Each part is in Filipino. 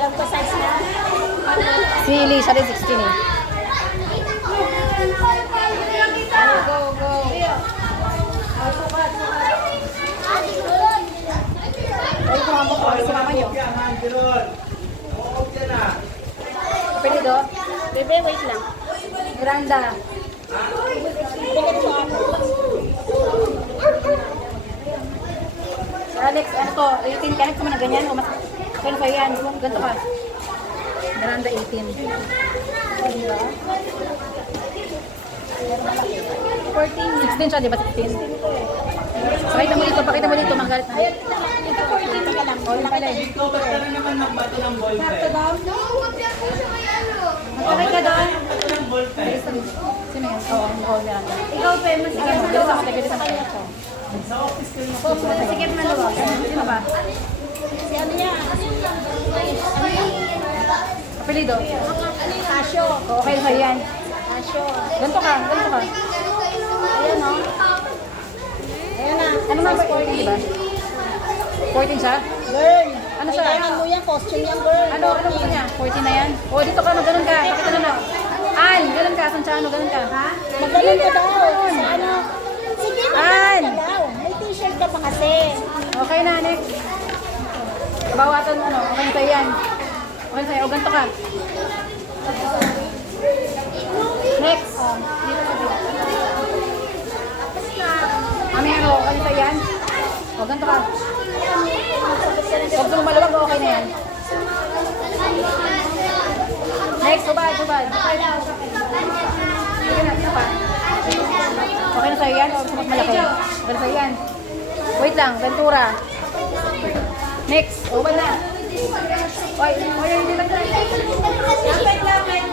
alam ko size na. Si Lisa rin 16 eh. Go, go. Ay, kung ako ko, si mama nyo. Pwede do? Bebe, wait lang. Miranda. Alex, ano to? 18 ka? Nagkaman na ganyan? O mas... Kano pa yan? Ganito ka. Miranda 18. Diba? 14. 16 siya, di ba? 16. Pakita mo dito, pakita mo dito. Magalit na. Ito 14 ka lang. O, yun pala eh. Ikaw, ba't ka na naman nagbato ng ballpen? Okay ka doon? Bato ng ballpen. Sino yan? Oo, Miranda. Ikaw, pe, mas Sige, magalit ako. Tagalit ako. Sa office ka na. sige, maluwag. Sino ba? Si ano niya? Apelido. Casio. Okay sa'yo yan. Casio. Ganito ka, ganito ka. Ayan, o. Ayan na. Ano nga ba? 14, di ba? 14 siya? Girl. Ano siya? Kailangan mo yan. Costume yan, girl. Ano gusto niya? 14 na yan? O, dito ka, mag-ganon ka. Pakita na na. An, ganon ka. San siya, ano, ganon ka. Ha? Magaling ka daw. Sa ano? Sige, An! magaling ka daw. May t-shirt ka pa kasi. Okay na, next. Bawatan, ano, okay na sa'yo yan. Okay sa'yo, o, ganito ka. Next. Amiro, okay na sa'yo yan. O, ganito ka. Huwag mo maluwag, okay na yan. Next, hubad, hubad. Sige na, isa pa. Okay na sa'yo yan o gusto mas malaki? Okay na sa'yo yan. Wait lang, Ventura. Next, hubad na. Oy, hindi lang tayo. Lapit, lapit.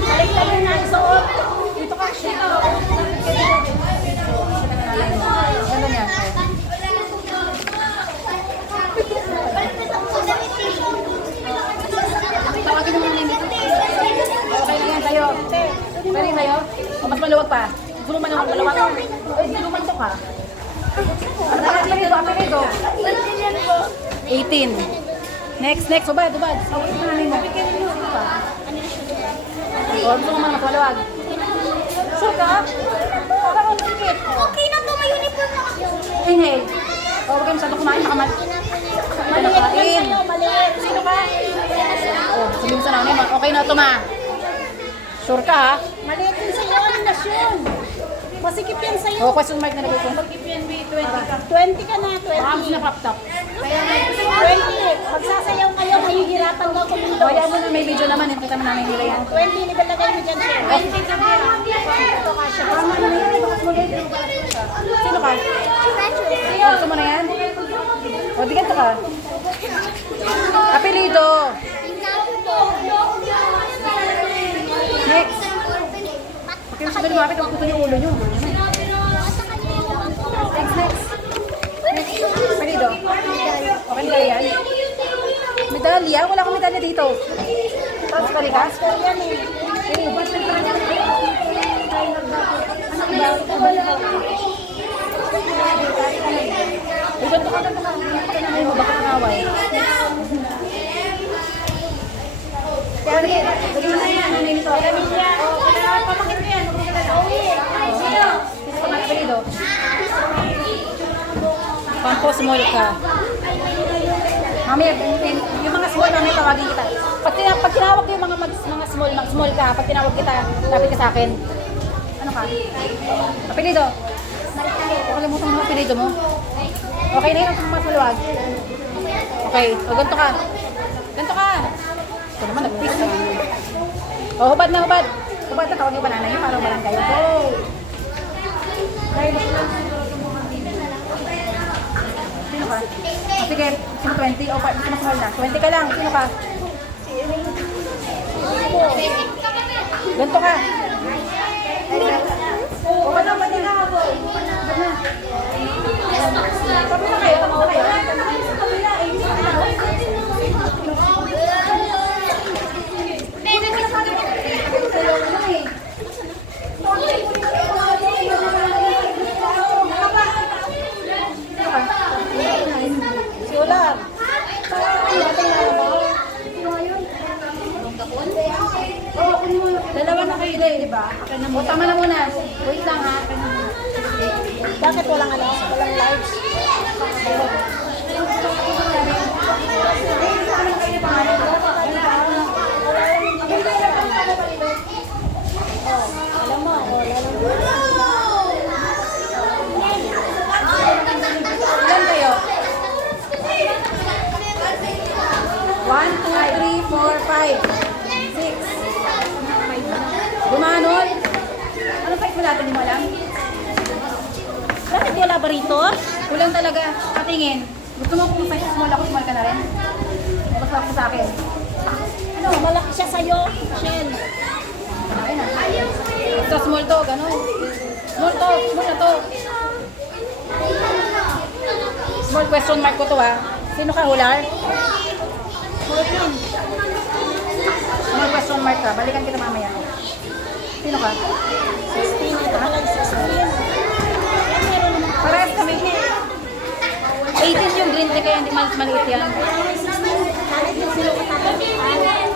Balik ka rin na suot. Dito ka. Ganda niya. Tawagin mo muna yung dito. Okay na yan tayo. Okay na tayo. O mas maluwag pa. Gusto mo maluwag. Ay, lumanto ka. Ano ka? Apelido. 18. Next, next. Hubad, hubad. Sawag mo nanay mo. O, gusto mo mas maluwag. Sure ka? Parang sikit. Okay na to. May uniform na ako. Inhale. O, huwag kayo masyadong kumain. Baka Maliit lang sa'yo. Maliit. Sino ka? Oh, sabihin mo sa nanay mo. Okay na ito, ma. Sure ka, ha? Maliit din sa'yo. Ano na yun? Masikip yan sa'yo. O, question mark na nagay ko. 20 ka na. Baka gusto na crop top. 20. Magsasayaw kayo. Mahihirapan daw O, kumilos. ayaw mo na may video naman. Yung kita mo namin nila yan. 20. Nibalagay mo dyan siya. 20 ka na. Ito ka siya. Sino ka? O, gusto mo na yan? O, di ganito ka. Apelido. Next. Okay, sabi lumapit. Huwag puto yung ulo nyo. Next, next. Next. Apelido. Okay na yan? Medalya? Wala akong medalya dito. Transfer ka? Yan eh. Ay, ganito ka na naman mo. Bakit nangaway? Kaya lagi mo na yan. Ano yung ito? Pamakit mo yan. Sino ka nga apelido? Pampo, small ka. Mami, yung mga small, mami, tawagin kita. Pag tinawag ko yung mga small ka, pag tinawag kita, lapit ka sa akin. Ano ka? Apelido? Nakalimutan mo ang apelido mo? Okay na yun, ang mas maluwag. Okay, o ganito ka. Ganito ka. Ito naman, nag-pick ka. O, hubad na, hubad. Hubad na, tawag yung banana niyo, parang walang kayo. Go! Sino ka? O, sige, sino 20? O, gusto mo small na. 20 ka lang, sino ka? Ganito ka. Hubad na, hubad na. Hubad na. Sabi na kayo, tama kayo. Si Ulam. Dating na mo. Sige, di ba? O, tama na muna. Wait lang ha. Bakit walang ano? Walang lives? Alam mo, Ilan kayo? 1, 2, 3, 4, 5, 6. Gumanon. Anong fight mo natin? Hindi mo alam? bakit wala ba rito? Kulang talaga. Patingin. Gusto mo kung fight small ako, small ka na rin? Mas ako sa akin. Ano, malaki siya sa'yo, Shell. Malaki na. Ito, small to, ganun. Small to, small na to. Small question mark ko to ha. Sino ka, Hular? Small yun. Small question mark ka. Balikan kita mamaya. Sino ka? 16, ito pala yung 16. Parehas kami. 18 yung green tea kaya hindi mas maliit yan. Kahit yung sila katatapian.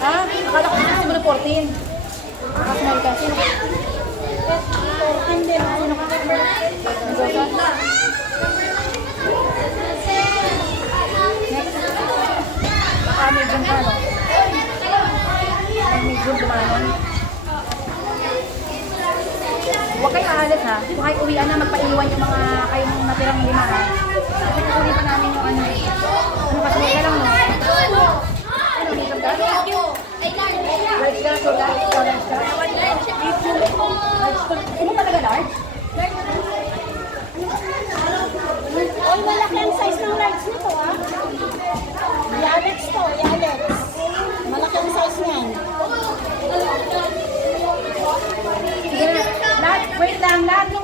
Ha? Akala ko gusto mo na 14. Small ka. Sino ka? 14 din. Sino ka? Nagsosa? Baka medium ka, no? Medium dumanon. Huwag kayo aalis ha. Kung kayo uwian na, magpaiwan yung mga kayong natirang lima ha. Kasi kukunin pa namin yung ano. Ano pa, sumay ka lang no? Ano, medium ka? Large ka, so large ka, large ka. Large ka. Ano talaga large? Oy, malaki ang size ng large nito, ah. Yalex to, Yalex. Malaki ang size niyan. Sige na. Lahat, wait lang, lahat ng